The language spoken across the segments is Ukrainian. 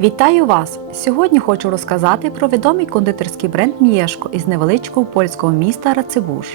Вітаю вас! Сьогодні хочу розказати про відомий кондитерський бренд Мієшко із невеличкого польського міста Рацебуш.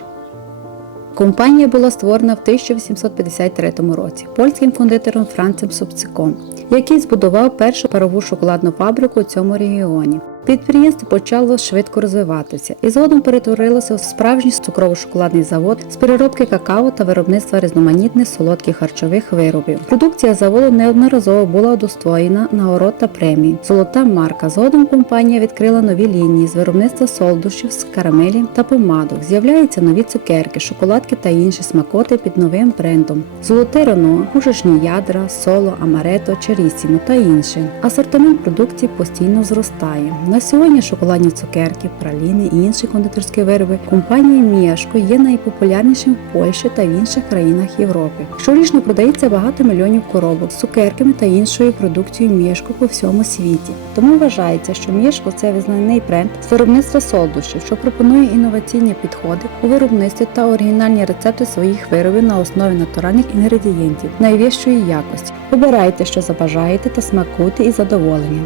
Компанія була створена в 1853 році польським кондитером Францем Собциком, який збудував першу парову шоколадну фабрику у цьому регіоні. Підприємство почало швидко розвиватися і згодом перетворилося в справжній цукрово-шоколадний завод з переробки какао та виробництва різноманітних солодких харчових виробів. Продукція заводу неодноразово була удостоєна нагород та премій. Золота марка. Згодом компанія відкрила нові лінії з виробництва солодощів з карамелі та помадок. З'являються нові цукерки, шоколадки та інші смакоти під новим брендом. Золоте Рено, пушечні ядра, соло, амарето, черісімо та інше. Асортимент продукції постійно зростає. Сьогодні шоколадні цукерки, праліни і інші кондитерські вироби компанії Мієшко є найпопулярнішим в Польщі та в інших країнах Європи. Щорічно продається багато мільйонів коробок з цукерками та іншою продукцією Мієшко по всьому світі. Тому вважається, що Мієшко це визнаний бренд виробництва солодощів, що пропонує інноваційні підходи у виробництві та оригінальні рецепти своїх виробів на основі натуральних інгредієнтів найвищої якості. Обирайте, що забажаєте, та смакуйте із задоволенням.